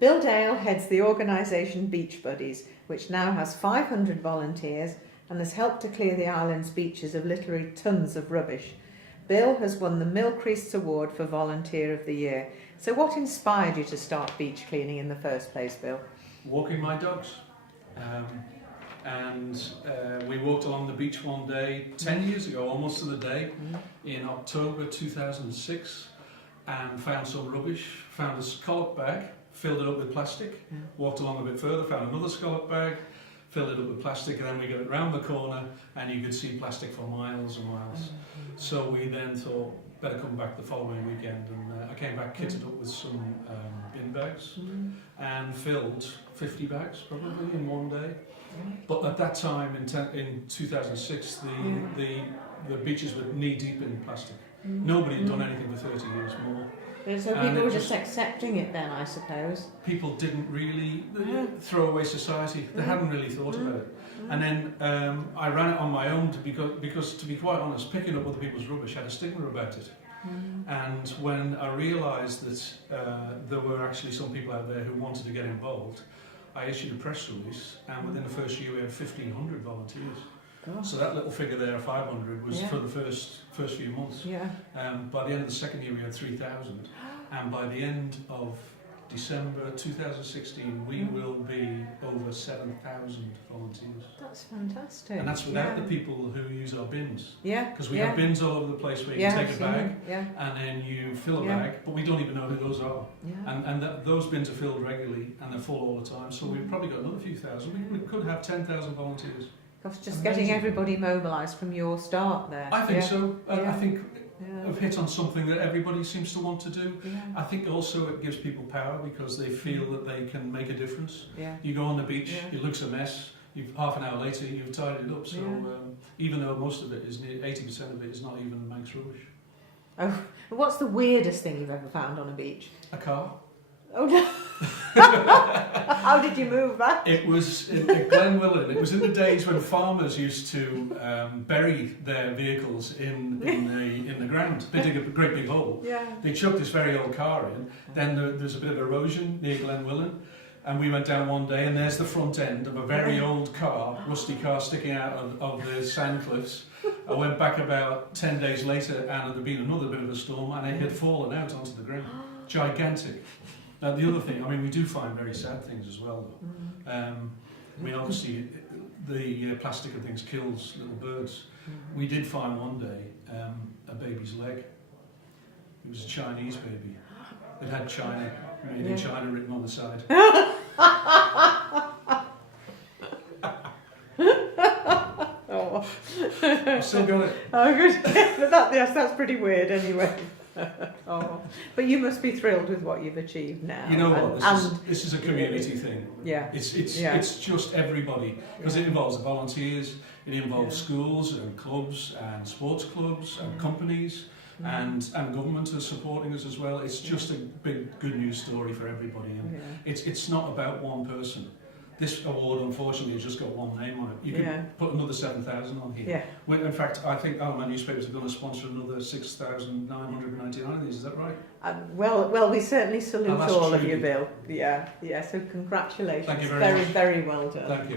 Bill Dale heads the organisation Beach Buddies, which now has 500 volunteers and has helped to clear the island's beaches of literally tons of rubbish. Bill has won the Millcreasts Award for Volunteer of the Year. So what inspired you to start beach cleaning in the first place, Bill? Walking my dogs. We walked along the beach one day, 10 years ago, almost to the day, in October 2006, and found some rubbish, found a scallop bag, filled it up with plastic, walked along a bit further, found another scallop bag, filled it up with plastic, and then we got it round the corner and you could see plastic for miles and miles. So we then thought, better come back the following weekend, and I came back kitted up with some bin bags and filled 50 bags probably in one day. But at that time in 2006 the beaches were knee deep in plastic. Nobody had done anything for 30 years more. So people were just accepting it then, I suppose. People didn't really throw away society. They hadn't really thought about it. And then I ran it on my own because to be quite honest, picking up other people's rubbish had a stigma about it. And when I realised that there were actually some people out there who wanted to get involved, I issued a press release, and within the first year we had 1,500 volunteers. God. So that little figure there, 500, was for the first few months. By the end of the second year we had 3,000, and by the end of December 2016 we will be over 7,000 volunteers. That's fantastic. And that's without the people who use our bins. Because we have bins all over the place where you can take a bag and then you fill a bag, but we don't even know who those are. And those bins are filled regularly and they're full all the time, so we've probably got another few thousand. We could have 10,000 volunteers. Gosh, just getting everybody mobilised from your start there. I think so. I think I've hit on something that everybody seems to want to do. I think also it gives people power because they feel that they can make a difference. You go on the beach, it looks a mess. Half an hour later, you've tidied it up. So even though most of it is 80% of it is not even Manx rubbish. Oh, what's the weirdest thing you've ever found on a beach? A car. Oh no! How did you move that? It was at Glenwillan. It was in the days when farmers used to bury their vehicles in the ground. They dig a great big hole. They chuck this very old car in. Then there's a bit of erosion near Glenwillan. And we went down one day, and there's the front end of a very old car, rusty car, sticking out of the sand cliffs. I went back about 10 days later, and there'd been another bit of a storm, and it had fallen out onto the ground. Gigantic. Now, the other thing, I mean, we do find very sad things as well, though. I mean, obviously, the plastic and things kills little birds. We did find one day a baby's leg. It was a Chinese baby. It had China, made in China, written on the side. I've still got it. Oh, good. That's pretty weird anyway. But you must be thrilled with what you've achieved now. You know what? This is a community thing. It's just everybody, because it involves the volunteers, it involves schools and clubs and sports clubs and companies. And government are supporting us as well. It's just a big good news story for everybody, and it's not about one person. This award, unfortunately, has just got one name on it. You can put another 7,000 on here. In fact, I think my newspapers are going to sponsor another 6,999 of these. Is that right? Well, we certainly salute all of you, Bill. So congratulations. Thank you very much. much. Very well done. Thank you.